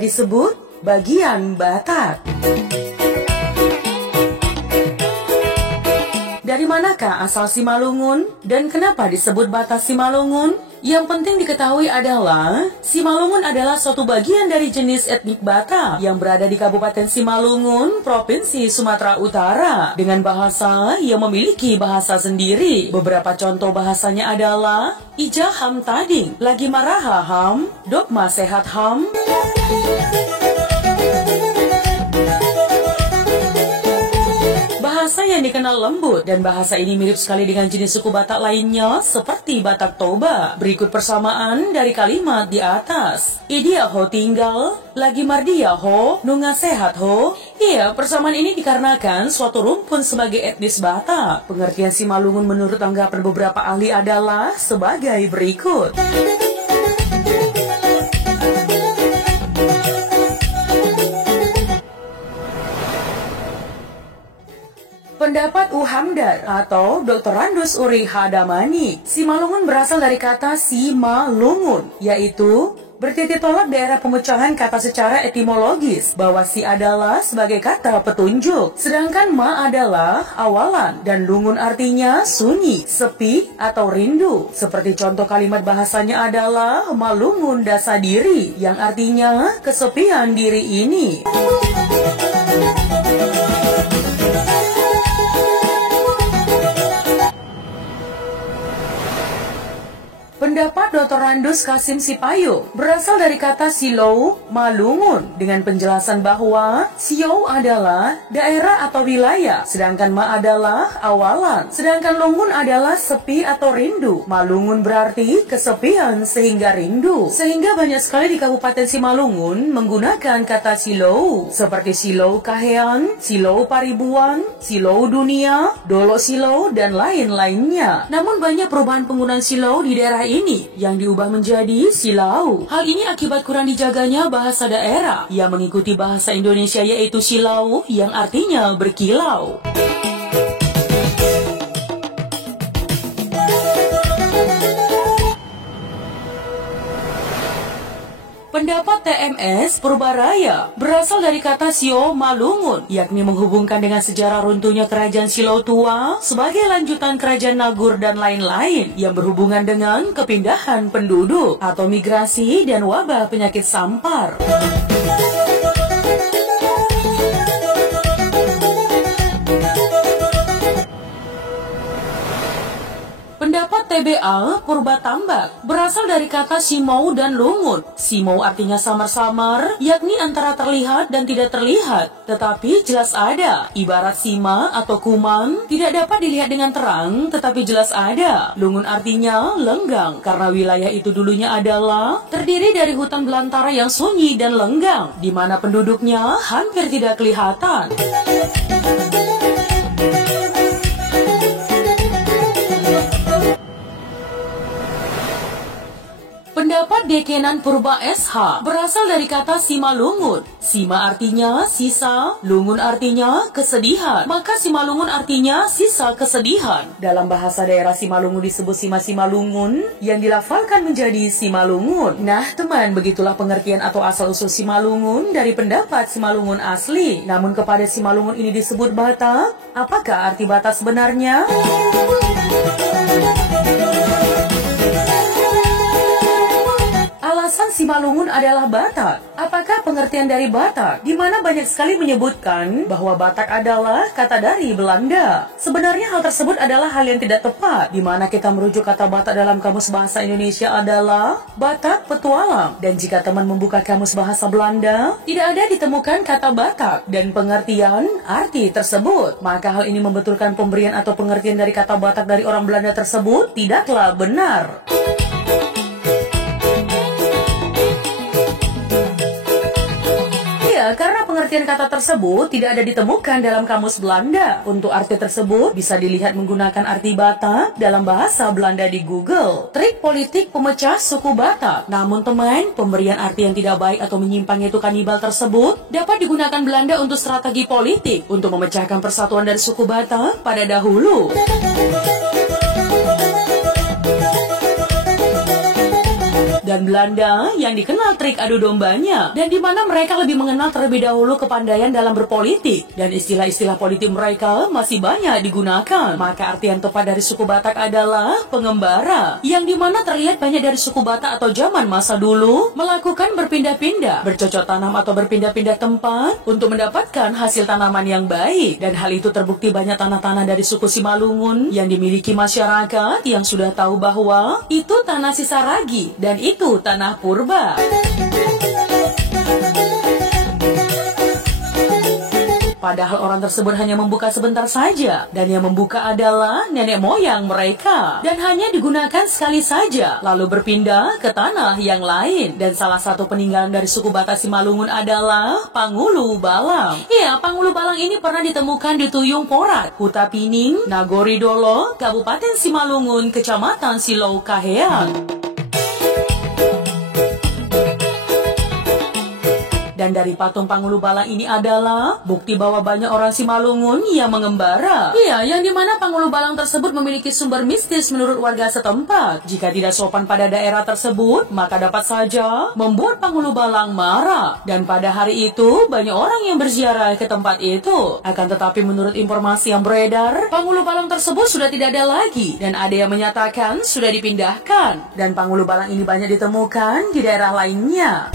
disebut bagian Batak. Dari manakah asal Simalungun dan kenapa disebut Batak Simalungun? Yang penting diketahui adalah Simalungun adalah suatu bagian dari jenis etnik Batak yang berada di Kabupaten Simalungun, Provinsi Sumatera Utara, dengan bahasa yang memiliki bahasa sendiri. Beberapa contoh bahasanya adalah Ija Ham Tading, Lagi Maraha Ham, Dokma Sehat Ham. Bahasa yang dikenal lembut dan bahasa ini mirip sekali dengan jenis suku Batak lainnya seperti Batak Toba. Berikut persamaan dari kalimat di atas. Idia ho tinggal, lagi mardia ho, nunga sehat ho. Iya, persamaan ini dikarenakan suatu rumpun sebagai etnis Batak. Pengertian Simalungun menurut anggapan beberapa ahli adalah sebagai berikut. Pendapat U. Hamdar atau Dr. Randus Uri Hadamani, Simalungun berasal dari kata Simalungun, yaitu bertitik tolak daerah pemecahan kata secara etimologis, bahwa si adalah sebagai kata petunjuk, sedangkan ma adalah awalan, dan lungun artinya sunyi, sepi, atau rindu. Seperti contoh kalimat bahasanya adalah malungun dasa diri, yang artinya kesepian diri ini. Pendapat Dr. Randus Kasim Sipayo berasal dari kata Silau Malungun dengan penjelasan bahwa Siau adalah daerah atau wilayah, sedangkan Ma adalah awalan, sedangkan Lungun adalah sepi atau rindu. Malungun berarti kesepian sehingga rindu. Sehingga banyak sekali di Kabupaten Simalungun menggunakan kata Silau, seperti Silau Kahean, Silau Paribuan, Silau Dunia, Dolo Silau, dan lain-lainnya. Namun banyak perubahan penggunaan Silau di daerah ini yang diubah menjadi Silau. Hal ini akibat kurang dijaganya bahasa daerah yang mengikuti bahasa Indonesia, yaitu Silau yang artinya berkilau. Pendapat TMS Purbaraya berasal dari kata Sio Malungun, yakni menghubungkan dengan sejarah runtuhnya kerajaan Silau tua sebagai lanjutan kerajaan Nagur dan lain-lain yang berhubungan dengan kepindahan penduduk atau migrasi dan wabah penyakit sampar. Pendapat TBA Purba Tambak berasal dari kata Simau dan Lungun. Simau artinya samar-samar, yakni antara terlihat dan tidak terlihat, tetapi jelas ada. Ibarat sima atau kumang, tidak dapat dilihat dengan terang, tetapi jelas ada. Lungun artinya lenggang, karena wilayah itu dulunya adalah terdiri dari hutan belantara yang sunyi dan lenggang, di mana penduduknya hampir tidak kelihatan. Pendapat Dekenan Purba SH berasal dari kata Simalungun. Sima artinya sisa, lungun artinya kesedihan. Maka Simalungun artinya sisa kesedihan. Dalam bahasa daerah Simalungun disebut Sima Simalungun yang dilafalkan menjadi Simalungun. Nah teman, begitulah pengertian atau asal-usul Simalungun dari pendapat Simalungun asli. Namun kepada Simalungun ini disebut Batak. Apakah arti Batak sebenarnya? Alasan Simalungun adalah Batak. Apakah pengertian dari Batak? Di mana banyak sekali menyebutkan bahwa Batak adalah kata dari Belanda. Sebenarnya hal tersebut adalah hal yang tidak tepat. Di mana kita merujuk kata Batak dalam Kamus Bahasa Indonesia adalah Batak petualang. Dan jika teman membuka Kamus Bahasa Belanda, tidak ada ditemukan kata Batak dan pengertian arti tersebut. Maka hal ini membetulkan pemberian atau pengertian dari kata Batak dari orang Belanda tersebut tidaklah benar. Karena pengertian kata tersebut tidak ada ditemukan dalam Kamus Belanda. Untuk arti tersebut bisa dilihat menggunakan arti Batak dalam bahasa Belanda di Google. Trik politik pemecah suku Batak. Namun teman, pemberian arti yang tidak baik atau menyimpang yaitu kanibal tersebut dapat digunakan Belanda untuk strategi politik untuk memecahkan persatuan dari suku Batak pada dahulu. dan Belanda yang dikenal trik adu dombanya, dan di mana mereka lebih mengenal terlebih dahulu kepandaian dalam berpolitik, dan istilah-istilah politik mereka masih banyak digunakan. Maka arti yang tepat dari suku Batak adalah pengembara, yang dimana terlihat banyak dari suku Batak atau zaman masa dulu melakukan berpindah-pindah, bercocok tanam atau berpindah-pindah tempat untuk mendapatkan hasil tanaman yang baik. Dan hal itu terbukti banyak tanah-tanah dari suku Simalungun yang dimiliki masyarakat yang sudah tahu bahwa itu tanah sisa ragi dan itu tanah purba. Padahal orang tersebut hanya membuka sebentar saja, dan yang membuka adalah nenek moyang mereka, dan hanya digunakan sekali saja, lalu berpindah ke tanah yang lain. Dan salah satu peninggalan dari suku Batak Simalungun adalah Pangulu Balang. Ya, Pangulu Balang ini pernah ditemukan di Tuyung Porat, Huta Pining, Nagori Dolo, Kabupaten Simalungun, Kecamatan Silau Kahean. Dan dari patung Pangulu Balang ini adalah bukti bahwa banyak orang Simalungun yang mengembara. Iya, yang dimana Pangulu Balang tersebut memiliki sumber mistis menurut warga setempat. Jika tidak sopan pada daerah tersebut, maka dapat saja membuat Pangulu Balang marah. Dan pada hari itu, banyak orang yang berziarah ke tempat itu. Akan tetapi menurut informasi yang beredar, Pangulu Balang tersebut sudah tidak ada lagi. Dan ada yang menyatakan sudah dipindahkan. Dan Pangulu Balang ini banyak ditemukan di daerah lainnya.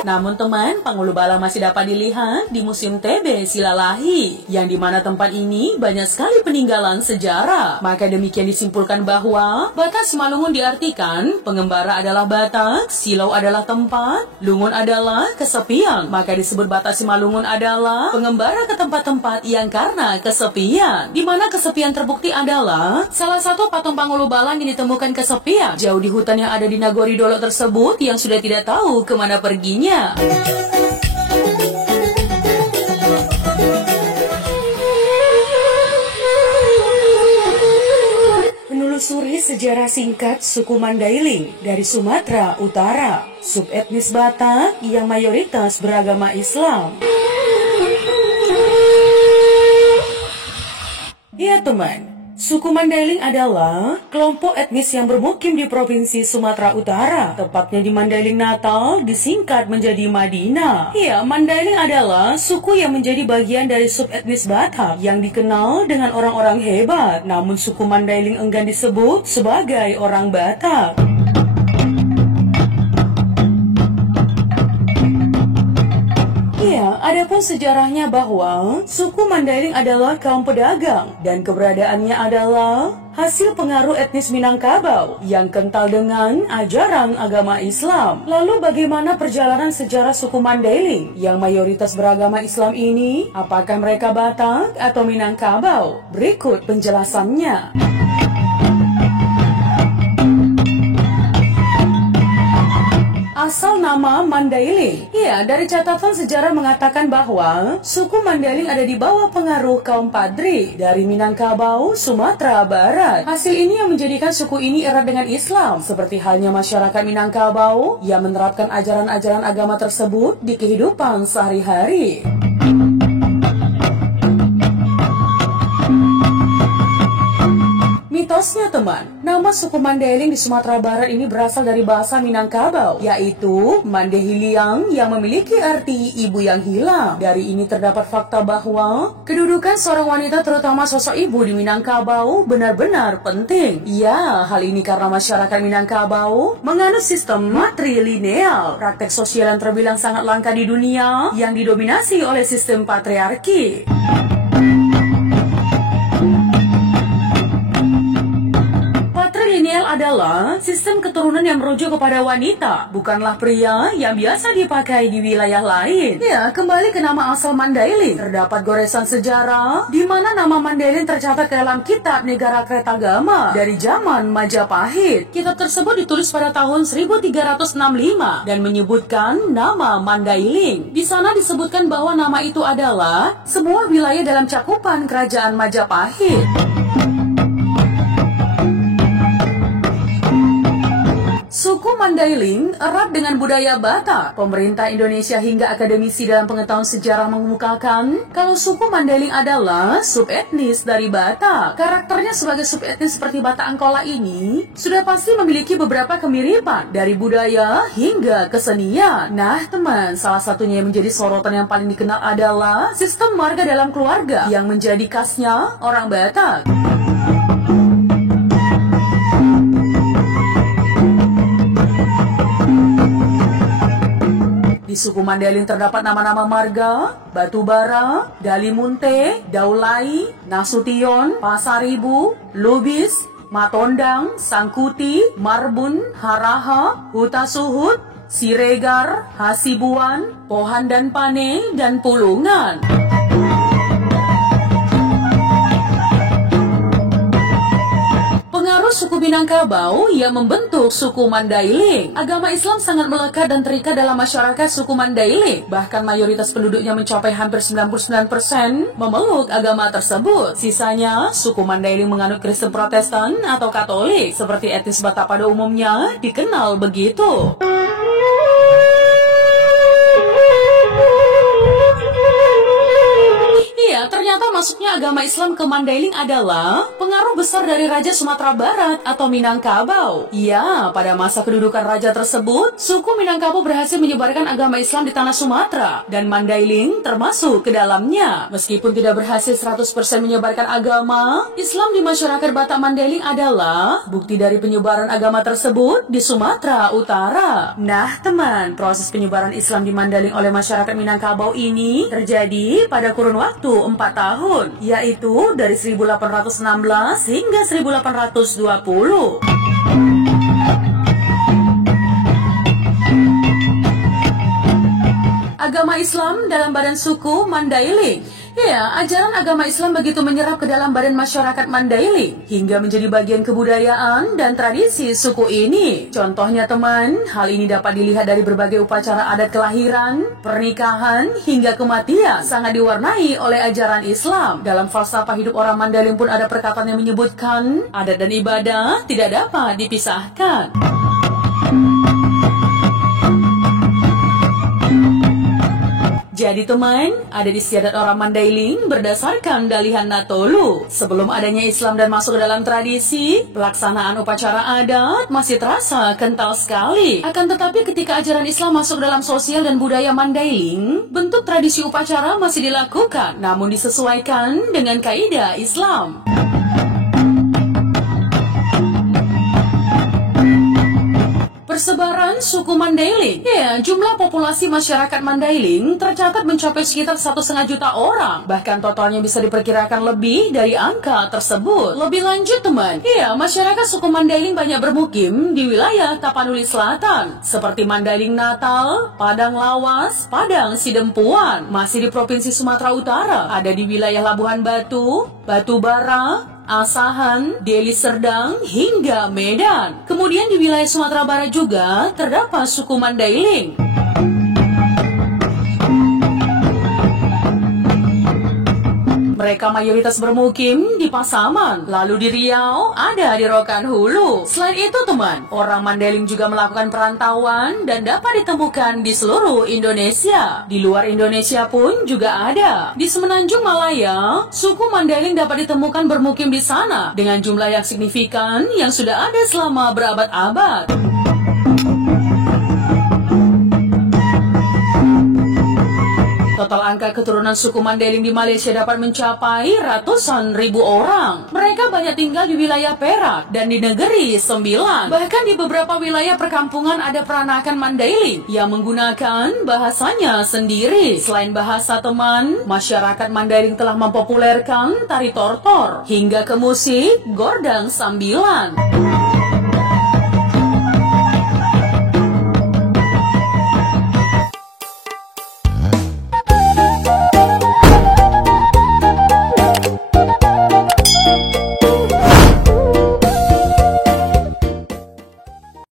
Namun teman, Pangulu Balang masih dapat dilihat di Museum TB Silalahi, yang dimana tempat ini banyak sekali peninggalan sejarah. Maka demikian disimpulkan bahwa Batak Simalungun diartikan pengembara adalah Batak, Silau adalah tempat, Lungun adalah kesepian. Maka disebut Batak Simalungun adalah pengembara ke tempat-tempat yang karena kesepian. Dimana kesepian terbukti adalah salah satu patung Pangulu Balang yang ditemukan kesepian jauh di hutan yang ada di Nagori Dolo tersebut, yang sudah tidak tahu kemana perginya. Menelusuri sejarah singkat suku Mandailing dari Sumatera Utara, subetnis Batak yang mayoritas beragama Islam. Ya teman, suku Mandailing adalah kelompok etnis yang bermukim di Provinsi Sumatera Utara, tepatnya di Mandailing Natal, disingkat menjadi Madinah. Ya, Mandailing adalah suku yang menjadi bagian dari subetnis Batak yang dikenal dengan orang-orang hebat. Namun suku Mandailing enggan disebut sebagai orang Batak. Adapun sejarahnya bahwa suku Mandailing adalah kaum pedagang dan keberadaannya adalah hasil pengaruh etnis Minangkabau yang kental dengan ajaran agama Islam. Lalu bagaimana perjalanan sejarah suku Mandailing yang mayoritas beragama Islam ini? Apakah mereka Batak atau Minangkabau? Berikut penjelasannya. Asal nama Mandailing. Ya, dari catatan sejarah mengatakan bahwa suku Mandailing ada di bawah pengaruh kaum Padri dari Minangkabau, Sumatera Barat. Hasil ini yang menjadikan suku ini erat dengan Islam, seperti halnya masyarakat Minangkabau yang menerapkan ajaran-ajaran agama tersebut di kehidupan sehari-hari. Mitosnya teman, nama suku Mandailing di Sumatera Barat ini berasal dari bahasa Minangkabau, yaitu Mandehiliang yang memiliki arti ibu yang hilang. Dari ini terdapat fakta bahwa kedudukan seorang wanita terutama sosok ibu di Minangkabau benar-benar penting. Ya, hal ini karena masyarakat Minangkabau menganut sistem matrilineal, praktek sosial yang terbilang sangat langka di dunia yang didominasi oleh sistem patriarki. Patrilineal adalah sistem keturunan yang merujuk kepada wanita, bukanlah pria yang biasa dipakai di wilayah lain. Ya, kembali ke nama asal Mandailing. Terdapat goresan sejarah di mana nama Mandailing tercatat dalam kitab Negara Kertagama dari zaman Majapahit. Kitab tersebut ditulis pada tahun 1365 dan menyebutkan nama Mandailing. Di sana disebutkan bahwa nama itu adalah sebuah wilayah dalam cakupan kerajaan Majapahit. Suku Suku Mandailing erat dengan budaya Batak. Pemerintah Indonesia hingga akademisi dalam pengetahuan sejarah mengemukakan kalau suku Mandailing adalah subetnis dari Batak. Karakternya sebagai subetnis seperti Batak Angkola ini sudah pasti memiliki beberapa kemiripan dari budaya hingga kesenian. Nah teman, salah satunya yang menjadi sorotan yang paling dikenal adalah sistem marga dalam keluarga yang menjadi khasnya orang Batak. Di suku Mandailing terdapat nama-nama marga, Batubara, Dalimunte, Daulai, Nasution, Pasaribu, Lubis, Matondang, Sangkuti, Marbun, Haraha, Hutasuhut, Siregar, Hasibuan, Pohan dan Pane, dan Pulungan. Pengaruh suku Minangkabau yang membentuk suku Mandailing. Agama Islam sangat melekat dan terikat dalam masyarakat suku Mandailing. Bahkan mayoritas penduduknya mencapai hampir 99% memeluk agama tersebut. Sisanya, suku Mandailing menganut Kristen Protestan atau Katolik, seperti etnis Batak pada umumnya dikenal begitu. Ternyata masuknya agama Islam ke Mandailing adalah pengaruh besar dari Raja Sumatera Barat atau Minangkabau. Ya, pada masa kedudukan raja tersebut, suku Minangkabau berhasil menyebarkan agama Islam di tanah Sumatera, dan Mandailing termasuk ke dalamnya. Meskipun tidak berhasil 100% menyebarkan agama Islam di masyarakat Batak Mandailing adalah bukti dari penyebaran agama tersebut di Sumatera Utara. Nah teman, proses penyebaran Islam di Mandailing oleh masyarakat Minangkabau ini terjadi pada kurun waktu 4 tahun, yaitu dari 1816 hingga 1820. Agama Islam dalam badan suku Mandailing. Ya, ajaran agama Islam begitu menyerap ke dalam badan masyarakat Mandailing hingga menjadi bagian kebudayaan dan tradisi suku ini. Contohnya teman, hal ini dapat dilihat dari berbagai upacara adat kelahiran, pernikahan, hingga kematian sangat diwarnai oleh ajaran Islam. Dalam falsafah hidup orang Mandailing pun ada perkataan yang menyebutkan adat dan ibadah tidak dapat dipisahkan. Jadi teman, adat istiadat orang Mandailing berdasarkan dalihan Natolu. Sebelum adanya Islam dan masuk ke dalam tradisi, pelaksanaan upacara adat masih terasa kental sekali. Akan tetapi ketika ajaran Islam masuk dalam sosial dan budaya Mandailing, bentuk tradisi upacara masih dilakukan, namun disesuaikan dengan kaidah Islam. Persebaran suku Mandailing. Ya, jumlah populasi masyarakat Mandailing tercatat mencapai sekitar 1,5 juta orang. Bahkan totalnya bisa diperkirakan lebih dari angka tersebut. Lebih lanjut teman, ya, masyarakat suku Mandailing banyak bermukim di wilayah Tapanuli Selatan, seperti Mandailing Natal, Padang Lawas, Padang Sidempuan. Masih di Provinsi Sumatera Utara, ada di wilayah Labuhan Batu, Batubara, Asahan, Deli Serdang, hingga Medan. Kemudian di wilayah Sumatera Barat juga terdapat suku Mandailing. Mereka mayoritas bermukim di Pasaman, lalu di Riau, ada di Rokan Hulu. Selain itu teman, orang Mandailing juga melakukan perantauan dan dapat ditemukan di seluruh Indonesia. Di luar Indonesia pun juga ada. Di Semenanjung Malaya, suku Mandailing dapat ditemukan bermukim di sana dengan jumlah yang signifikan yang sudah ada selama berabad-abad. Total angka keturunan suku Mandailing di Malaysia dapat mencapai ratusan ribu orang. Mereka banyak tinggal di wilayah Perak dan di Negeri Sembilan. Bahkan di beberapa wilayah perkampungan ada peranakan Mandailing yang menggunakan bahasanya sendiri. Selain bahasa teman, masyarakat Mandailing telah mempopulerkan tari tortor hingga ke musik gordang sambilan.